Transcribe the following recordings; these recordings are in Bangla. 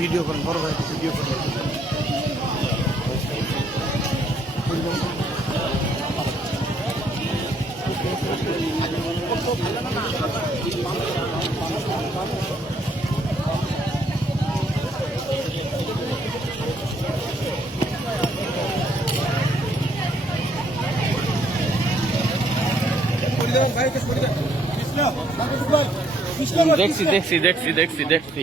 ভিডিও করেন বড় ভাই ভিডিও করেন। দেখছি দেখছি দেখছি দেখছি দেখছি।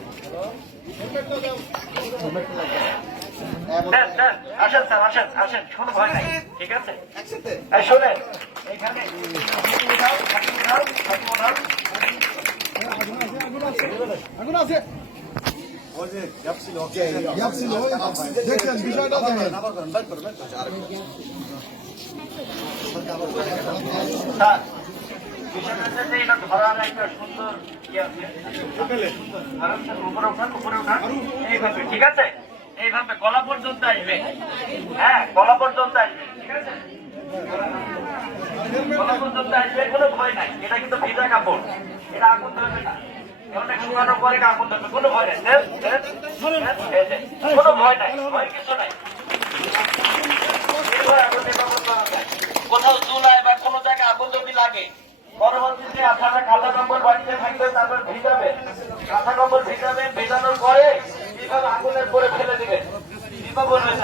আসেন স্যার আসেন আসেন কোনো ভয় নাই ঠিক আছে? শোনেন এখানে হাতি উঠাও। দেখছেন বিষয়টা দেখেন। স্যার, ঠিক আছে এইভাবে গলা পর্যন্ত আসবে হ্যাঁ গলা পর্যন্ত আসবে ঠিক আছে গলা পর্যন্ত আসবে কোনো ভয় নাই এটা কিন্তু ভিজা কাপড় এটা আগুন ধরবে না ধরবে কোনো ভয় ভয় নাই ভয় কিছু নাই কোথাও চুলায় বা কোনো জায়গায় আগুন যদি লাগে? পরবর্তীতে আপনারা কাঁথা কম্বল বাড়িতে থাকবে, তারপর ভিজাবে। কাঁথা কম্বল ভিজাবে, ভেজানোর পরে এইভাবে আগুনের পরে ফেলে দিবেন আগুনের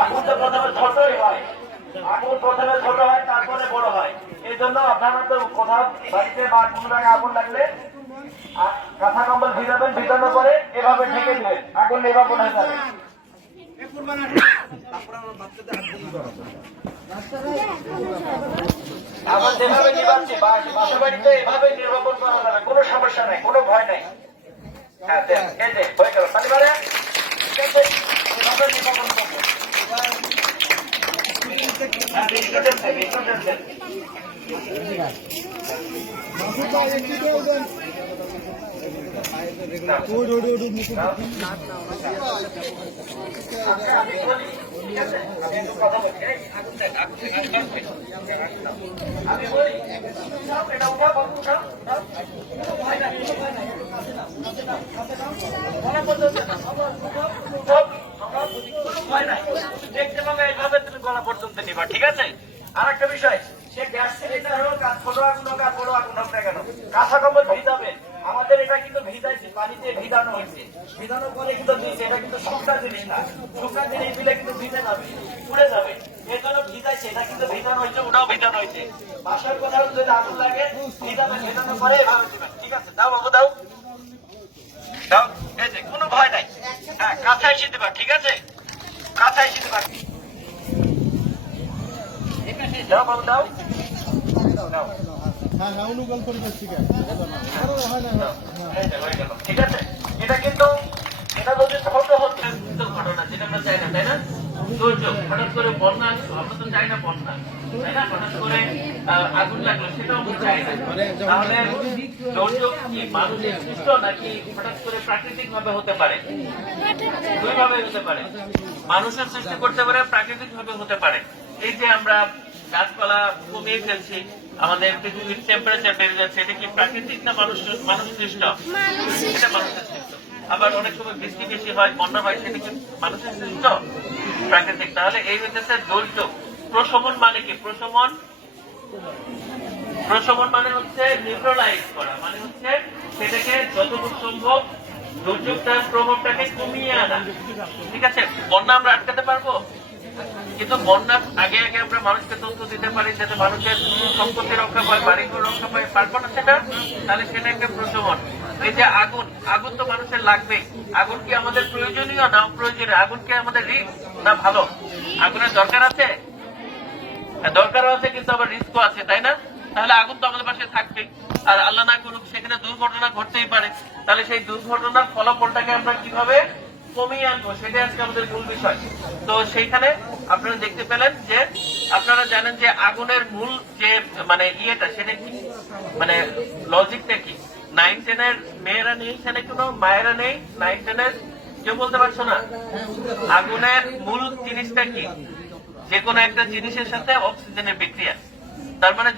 আগুন তো প্রথমে ছোটই হয়। আগুন প্রথমে ছোট হয়, তারপরে বড় হয়। এই জন্য আপনারা তো কোথাও বাড়িতে বা কোনো জায়গায় আগুন লাগলে কাঁথা কম্বল ভিজাবেন ভিজানোর পরে এভাবে ঢেকে দিবেন। আগুন নির্বাপন হয়ে যাবে আবার যেভাবে নিবাচ্ছি বাসা বাড়িতে কোনো সমস্যা নাই কোনো ভয় নাই। হ্যাঁ হয়ে গেল। মারে এই যে, এভাবে দেখতে পাবে এইভাবে তুমি গলা পর্যন্ত নিবা ঠিক আছে আর একটা বিষয়, সে গ্যাস সিলিন্ডার হোক আর হোক আর বড় আগুন হোক না কেন কাঁচা কম্বল ভিজাবে। আমাদের এটা কিন্তু ভিজাইছে পানিতে ভিজানো হয়েছে। ভিজানোর পরে কিন্তু দিয়েছে এটা কিন্তু শুকনা জিনিস না শুকনা জিনিস দিলে কিন্তু ভিজে যাবে, পুড়ে যাবে। এর জন্য ভিজাইছে, এটা কিন্তু ভিজানো হয়েছে ওটাও ভিজানো হয়েছে। বাসার কোথাও যদি আগুন লাগে ভিজাবেন ভিজানোর পরে এভাবে দিবেন। ঠিক আছে, দাও বাবু, দাও। দাও, এই যে, কোনো ভয় নাই। হ্যাঁ কাঁথায় এসে দেবা, ঠিক আছে? কাঁথায় এসে দেবা। দাও বাবু, দাও। দাও। হ্যাঁ আগুন সেটাও আমরা চাই নাকি প্রাকৃতিক ভাবে হতে পারে? হতে পারে। মানুষের সৃষ্টি করতে পারে প্রাকৃতিক ভাবে হতে পারে। এই যে আমরা গাছপালা কমিয়ে ফেলছি, আমাদের পৃথিবীর টেম্পারেচার বেড়ে যাচ্ছে, এটা কি প্রাকৃতিক না মানুষ মানুষ সৃষ্ট আবার অনেক সময় বৃষ্টি বেশি হয়, বন্যা হয়, সেটা কি মানুষের সৃষ্ট প্রাকৃতিক। তাহলে এই হচ্ছে দুর্যোগ প্রশমন মানে কি? প্রশমন প্রশমন মানে হচ্ছে নিউট্রালাইজ করা মানে হচ্ছে সেটাকে যতটুকু সম্ভব দুর্যোগটার প্রভাবটাকে কমিয়ে আনা। ঠিক আছে? বন্যা আমরা আটকাতে পারব? কিন্তু বন্যার আগে আগে আমরা মানুষকে তথ্য দিতে পারি যাতে মানুষের সম্পত্তি রক্ষা পায় বাড়িঘর রক্ষা পায় পারব না সেটা তাহলে সেটা একটা প্রচলন। এই যে আগুন আগুন তো মানুষের লাগবে আগুন কি আমাদের প্রয়োজনীয় না প্রয়োজনীয় আগুন কি আমাদের রিস্ক না ভালো? আগুনের দরকার আছে? হ্যাঁ, দরকারও আছে কিন্তু আবার রিস্কও আছে তাই না? তাহলে আগুন তো আমাদের পাশে থাকবে আর আল্লাহ না করুক সেখানে দুর্ঘটনা ঘটতেই পারে। তাহলে সেই দুর্ঘটনার ফলাফলটাকে আমরা কীভাবে কমিয়ে আনব, সেটাই আজকে আমাদের মূল বিষয়। তো সেইখানে আপনারা দেখতে পেলেন যে, আপনারা জানেন যে আগুনের মূল যে মানে ইয়েটা, সেটা কি? মানে লজিকটা কি? নাইন টেনের মেয়েরা নেই সেখানে কোনো? মায়েরা নেই? নাইন টেনের কেউ বলতে পারছ না? আগুনের মূল জিনিসটা কি? যে কোনো একটা জিনিসের সাথে অক্সিজেনের বিক্রিয়া তার মানে